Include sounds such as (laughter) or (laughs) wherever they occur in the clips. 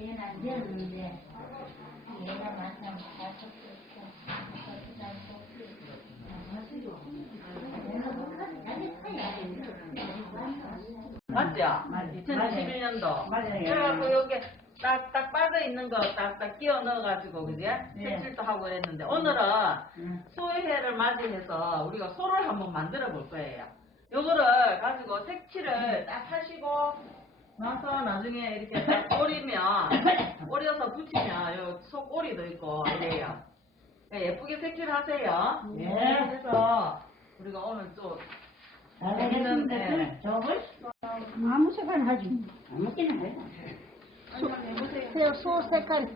얘는 안 되는데 얘가 맞죠? 맞지. 2011년도. 맞아요. 그래갖고 여기 딱 딱 빠져 있는 거 딱 딱 끼워 넣어가지고 그지? 네. 색칠도 하고 했는데 오늘은 응. 소해를 맞이해서 우리가 소를 한번 만들어 볼 거예요. 요거를 가지고 색칠을 딱 하시고 나서 나중에 이렇게 딱 오리면 오려서 붙이면 요소 꼬리도 있고 이래요. 네, 예쁘게 색칠 하세요. 네. 그래서 우리가 오늘 또. 네. 저걸 아무 색깔 하지 아무렇게나 해. 소, 소 색깔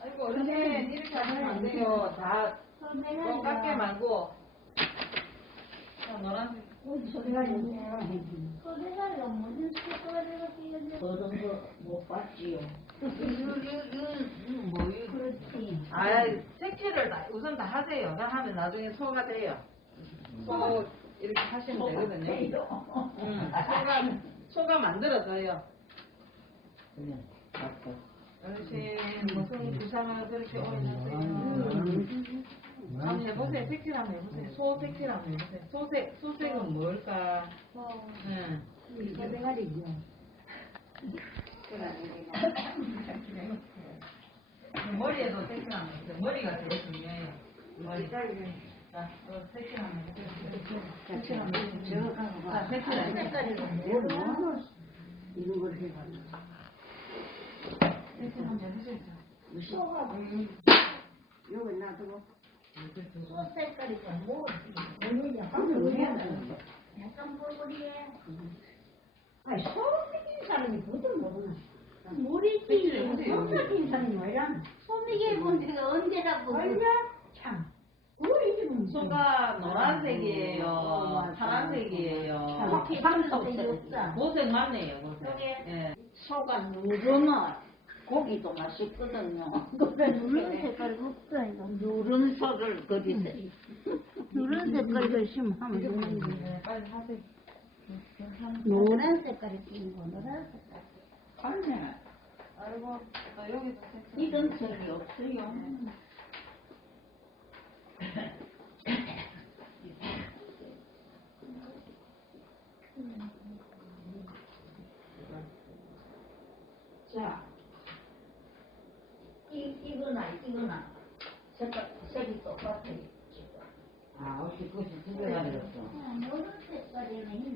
아이고 어르신 이렇게 하시면 안 돼요. 다 똑같게 말고 자, 노란색 소리가 소리가 색깔을 저런 거 못 봤지요. 그렇지 아 다, 우선 다 하세요. 다 하면 나중에 소가 돼요. 소 이렇게 하시면 되거든요. 응, 소가 소가 만들어져요. 그냥 갖고. 어르신 무슨 부상을 그렇게 오래 하세요. 한번 해보세요. 색칠 한번 해보세요. 소 색칠 한번 해보세요. 소색 소색은 뭘까? 응. 머리에도 한번 해보세요. 머리가 제일 중요해요. 머리. 자, 어, 한번 해보세요. 자, 색칠 한번 해보세요. 뭐 이런 걸 해봐. 색칠 한번 해보세요. 여기 놔두고. 소 색깔이 좀 뭐, 방금 왜 하는 약간 뽀글이해. 아니, 소름 끼는 사람이 그것도 모르나. 모르지. 소름 끼는 사람이 왜 이러나. 소미게 본 지가 언제라고. 얼마? 참. 우리 집은 소가 노란색이에요. 파란색이에요. 없다. 모색 맞네요, 모색. 저게 예. 소가 누르면 고기도 맛있거든요. (laughs) 누런 색깔이 없다, 이거. 누른 소를 거기서. 누런 색깔이 글씨면 하면 되는데. 네, 빨리 하세요. 노란 색깔이 띄는 거, 노란 색깔. 아니, 아이고, 나 여기도 색칠. 이런 색이 없어요. 자, 이, 이거나 이거나 색깔, 색이 똑같아요. 지금. 아, 혹시 그것이 두 개가 되었어. 노란 색깔이는 있나 보다. 하세요, 그러니까. 잔소리 많아. 잔소리 그만해. 네.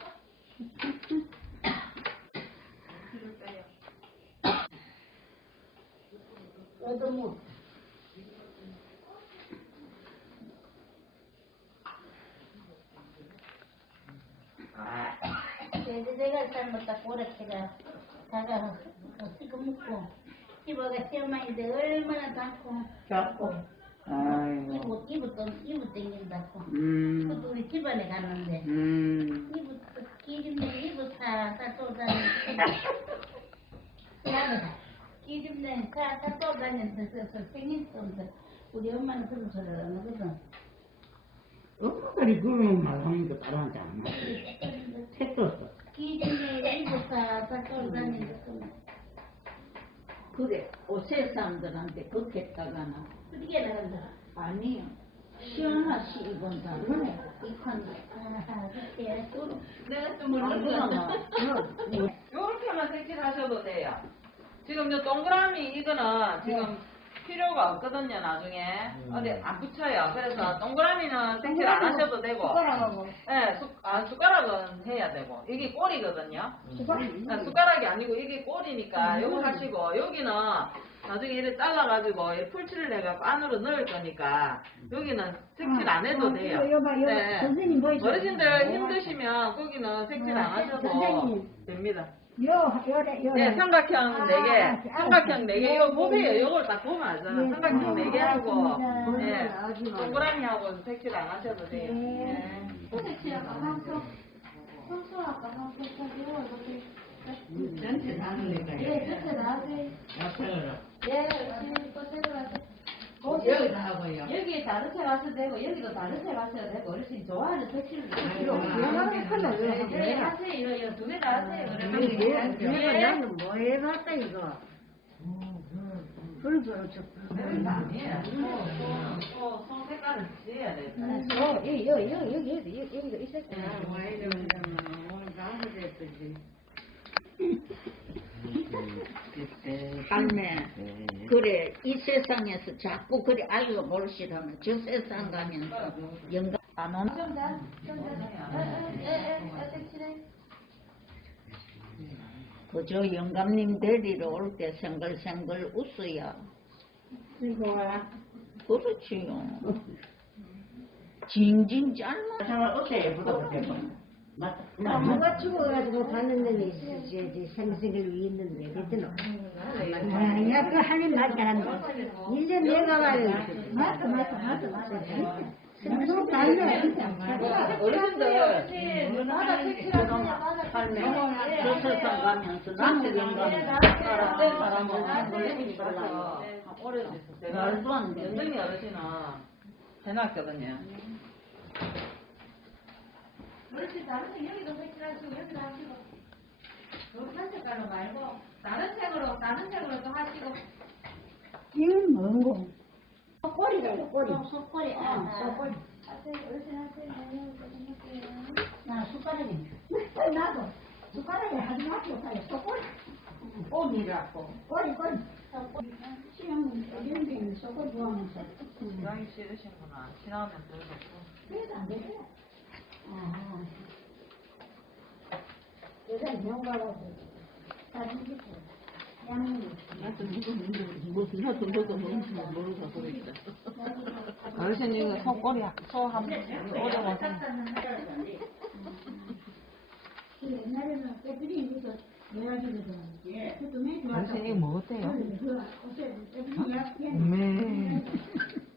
전자는 사람이 어디 많은 많은 데 봐라. 도대체 뭘 살만하 바로 얼마나 맛있는 게. 얻어먹. 그래서 내가 삶았다 꼬라치가 다가 어떻게 먹고 집어가 시어머니인데 얼마나 담고 잡고. 아이고. 이부 이부 또 이부 땡긴다고 음. 그것도 우리 집안에 갔는데 음. 이부 기름내 이부 사사 쏘다니는 기름내 사사 쏘다니는 생겼던데 우리 엄마는 그런 소리를 안 하거든 엄마들이 그런 말 하는 거 따라하지 않아. 택도 없어. 기름내 이부 사사 쏘다니는 그래, 오세 사람들한테 그렇게 했다가나. 그렇게 나간다 아니요. 다르네. 아 그렇게 내가 좀안 그러나. 요렇게만 색칠하셔도 돼요. 지금 요 동그라미 이거는 지금 필요가 없거든요, 나중에. 음. 어디 안 붙여요. 그래서 동그라미는 색칠 안 하셔도 되고. 숟가락하고. 네, 숟, 아, 숟가락은 해야 되고. 이게 꼬리거든요. 숟가락. 아, 숟가락이 아니고 이게 꼬리니까 요거 하시고 여기는 나중에 이렇게 잘라가지고 이 풀칠을 내가 안으로 넣을 거니까 여기는 색칠 안 해도 돼요. 아, 여봐, 여봐. 네. 선생님 보이죠? 어르신들 힘드시면 거기는 색칠 안 네, 하셔도 선생님. 됩니다. 요, 요래, 요래. 네, 삼각형 아, 네 개. 삼각형 네 개, 네, 이거 네, 보세요. 네. 이걸 딱 보면 알잖아. 네, 삼각형 네 개 하고. 네, 동그라미 하고 색칠 안 하셔도 돼요. 네. 전체 나누니까. 예, 나중에. 앞으로. 예, 열심히 고생을 하세요. 여기 다 하고요. 여기 다른 데 가셔도 되고, 여기도 다른 데 가셔도 되고, 어르신 좋아하는 색칠을 아이고, 하세요. 컬러 예, 하세요. 이거, 이거 두개 다 하세요. 이게 그러면. 내가 예. 나는 뭐 해봤다 이거. 그래서 저. 또, 손 색깔을 지어야 돼. 어, 여기, 여기, 여기, 여기, 여기, 여기도 있었죠. 뭐 이러면 오늘 가서 됐지. (laughs) 할매 그래 이 세상에서 자꾸 그래 알고 모르시라면 저 세상 가면서 영감 안 오나 좀 더, 좀 더. 색칠해. 그저 영감님 데리러 올 때 생글생글 웃어야 그렇지요 징징 짧아 정말 어때 예쁘다 그때. 맞다. 나무가 죽어가지고 가는 놈이 있었지 생생을 위에 있는데 그때는 아니야 그 하는 말 잘한다 이제 내가 말을 맞다 맞다 맞다 맞다 생수 달래 어르신들, 누나가 저 세상 가면서 나무 영감 그때 사람은 원래 가서 오래 됐었어요. 말도 안 돼. 연등이 어르신은 해놨거든요. 어르신 다른 색 여기도 색칠하시고, 여기도 하시고. 한 색깔로 말고, 다른 색으로, 다른 색으로 또 하시고. 이건 뭔고 꼬리가 꼬리. 속꼬리 어, 소꼬리. 하세요. 아니요, 고생하세요. 나 숟가락이 나도 숟가락이 하지 마시고 가요 속꼬리 옴이라고. 꼬리 꼬리 시험 이런 데 있는 속꼬리 좋아하면서 고양이 싫으신구나. 더 좋고. 그래도 안아 여자 명가라고. 사진 찍고 양이 어르신 이거 손꼬리, 소한 오려보세요. 그 옛날에는 깨들이 있어서 내가 주거든 그것도 맨 좋아 어르신 이거 뭐 어때요? 그 옷에 깨들이 약해 우매,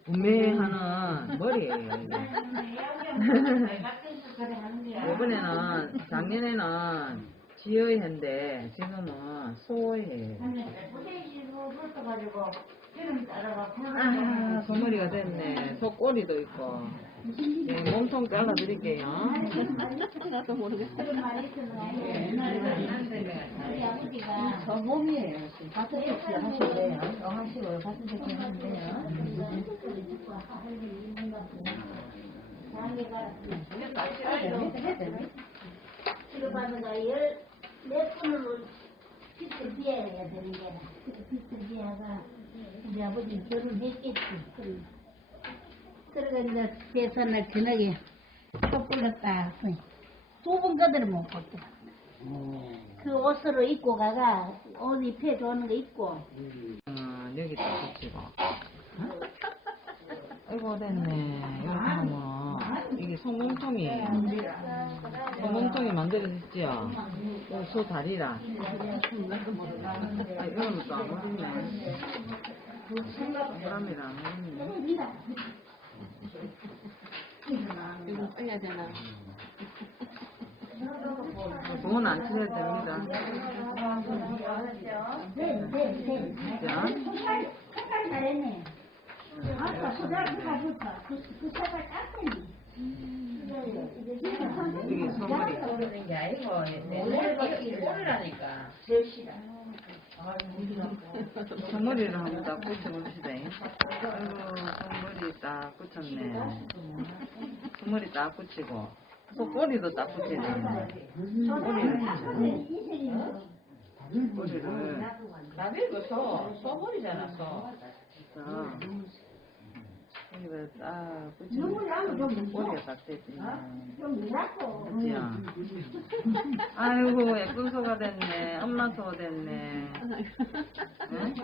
우매하는 머리예요, 이게. 이번에는, 작년에는 지어야 했는데, 지금은 기름 따라가 아, 소머리가 됐네. 속꼬리도 있고. 네, 몸통 잘라드릴게요. 나도 모르겠어. 저 몸이에요. 가서 이렇게 하시고요. 또 하시고 가서 이렇게 하는데요. 치료받아가 열몇 분으로 피트 비해야 되는 게나 피트 비하가 우리 아버지 결혼했겠지 그러가 이제 배산날 저녁에 촛불을 딱 두번 거들어 먹고 그 옷으로 입고 가가 옷 입혀 주는 거 입고 어, 여기 딱 붙이고. 아이고, 됐네. 이렇게 하면, 이게. 손 몸통이 만들어졌지요? 또소 다리랑. 아, 이거는 또안 안 어렵네. 이거 빼야 되나? 돈안 치셔도 됩니다. 네 네 네 자. 색깔 잘했네 아까 색깔 좋다 그, 그 색깔 땄더니 이게 소머리. 그러는 게 아니고. 소머리를 한번 딱 붙여봅시다. 아이고, 소머리 딱 붙였네. 소머리 딱 붙이고. 속꼬리도 딱 붙여야 되는데. 꼬리를. 꼬리를. 나비고 소, 소머리잖아, 소. 딱 눈물 나면 좀 무서워. 꼬리가 딱. 좀. 그치요? (laughs) 아이고 예쁜 소가 됐네. 엄마 소가 됐네. 응?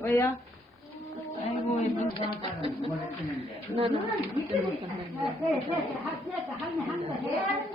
왜요? 아이고 예쁜 소. 학교에서 한한거 해야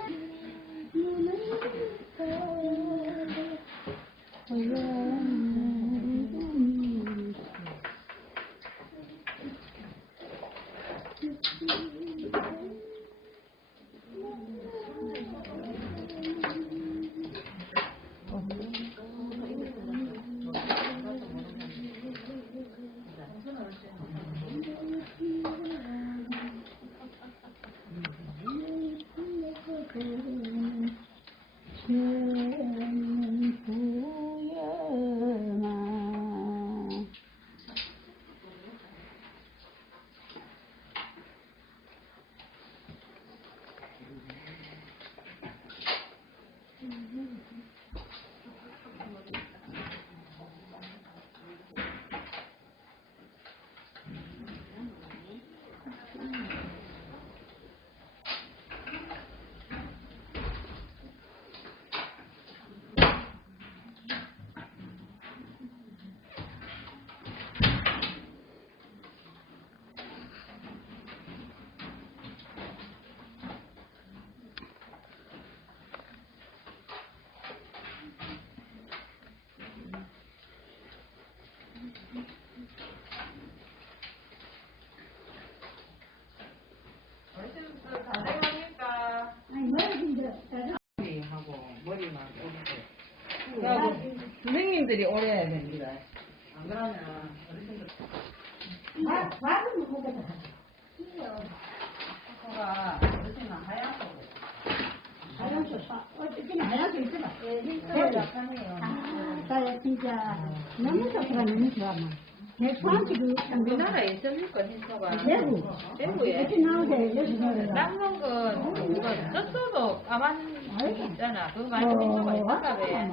어르신들 다 돼갑니까? 아니, 머리 힘들어. 하고 머리만 오르고. 선생님들이 오래 해야 됩니다. 안 그러면 어르신들 밥, 밥은 못 먹겠다. 소가 어르신은 하얀 소고. 하얀 소, 어쨌든 하얀 소 있어봐. 아, 나 진짜 너무 좋더라, 너무 좋아, 막. 대포한테 그, 우리나라에 있습니까 흰소가? 대구. 대구에? 이렇게 나오대, 여기 나오대. 남는 건 이거 쪘어도 까만 있잖아. 그거 많이 어, 흰소가 있었다 왜?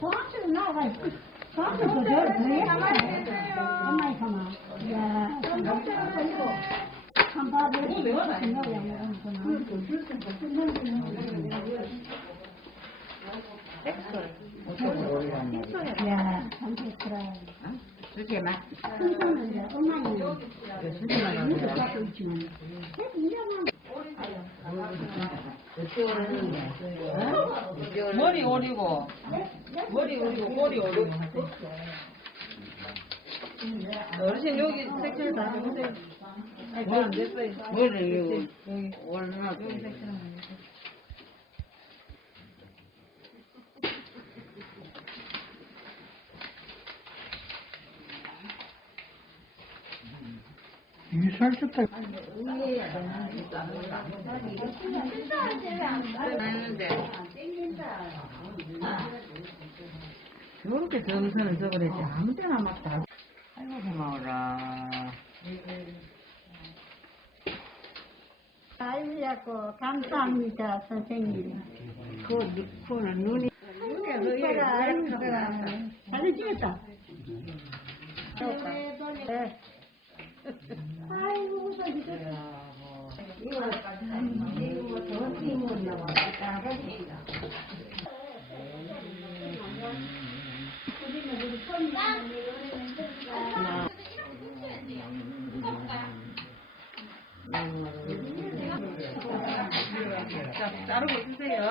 포항에서 나와가 포항에서 더, 더 예쁘네. 엄마이 가만. 야, 삼각대가 걸리고. 한밥을 이거 넣어야 야, 삼각대라. 두개 맞. 순서는 엄마이 이렇게 갖고 있지만. 머리 오리고. 머리 오리고 꼬리 오리고. 어르신 여기 색칠 다 해보세요. 머리를 여기 여기 색칠하면 이렇게 점선을 적으랬지 아무 데나 막 다. 아이고 고마워라. 아이고 감사합니다 선생님. 그 그는 눈이 이거라 아이고 사진 찍었다. 네. 아이고 이거 이거 더 팀은 나와. 자, 자르고 쓰세요.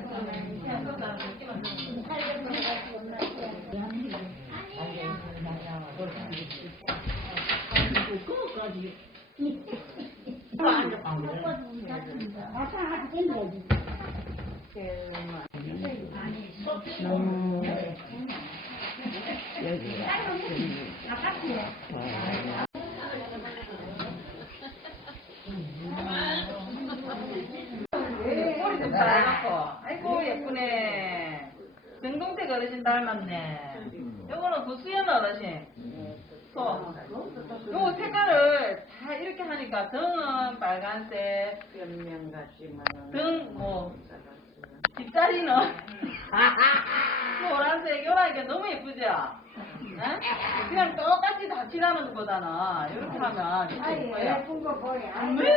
아이고 잘하시네. 아까 아까 땡겨야지. 너무 여기가 꼬리 좀 잘해놓고. 아이고 예쁘네. 정동택 어르신 닮았네. 요거는 구수연 어르신. 소. 요 색깔을 다 이렇게 하니까 등은 빨간색, 등, 뭐, 뒷다리는 (laughs) 노란색, 요렇게 너무 예쁘죠? 네? 그냥 똑같이 다 칠하는 거잖아. 이렇게 하면 진짜 예뻐요. 예쁜 거 보여. 엄매!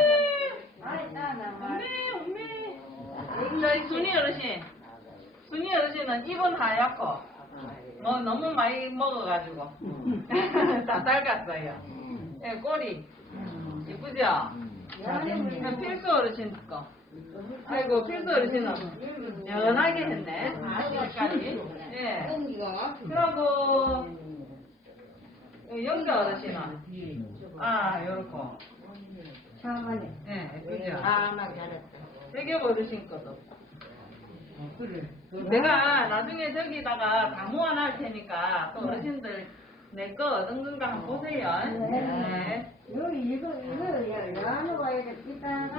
엄매, 엄매. 저희 순이 어르신. 순이 어르신은 입은 하얗고, 뭐 너무 많이 먹어가지고, (laughs) 다 낡았어요. 예, 꼬리. 예쁘죠? 이거 필수 어르신 거. 아이고, 필수 어르신은 연하게 했네. 색깔이. 예. 그러고, 영자 어르신은, 아, 요렇고. 처음에. 예, 예쁘죠? 아, 나 잘했다. 세계 어르신 것도. 내가 나중에 저기다가 다 모아놓을 테니까 또 어르신들 내거 어떤 건가 한번 보세요. 네. 이거, 이거, 이거, 여한우 와야 돼. 비싼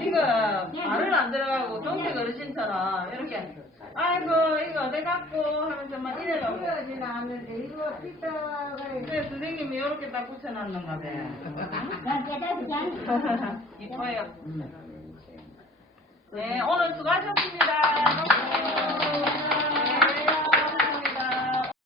이거 말을 안 들어가고 동생 어르신처럼 이렇게 아이고 이거 내 갖고 하면서 막 이래가고 그러진 않는데, 이거 비싸가. 근데 선생님이 이렇게 딱 붙여놨는가 봐요. 난 깨닫지 않아. 이뻐요. 네, 오늘 수고하셨습니다. 네.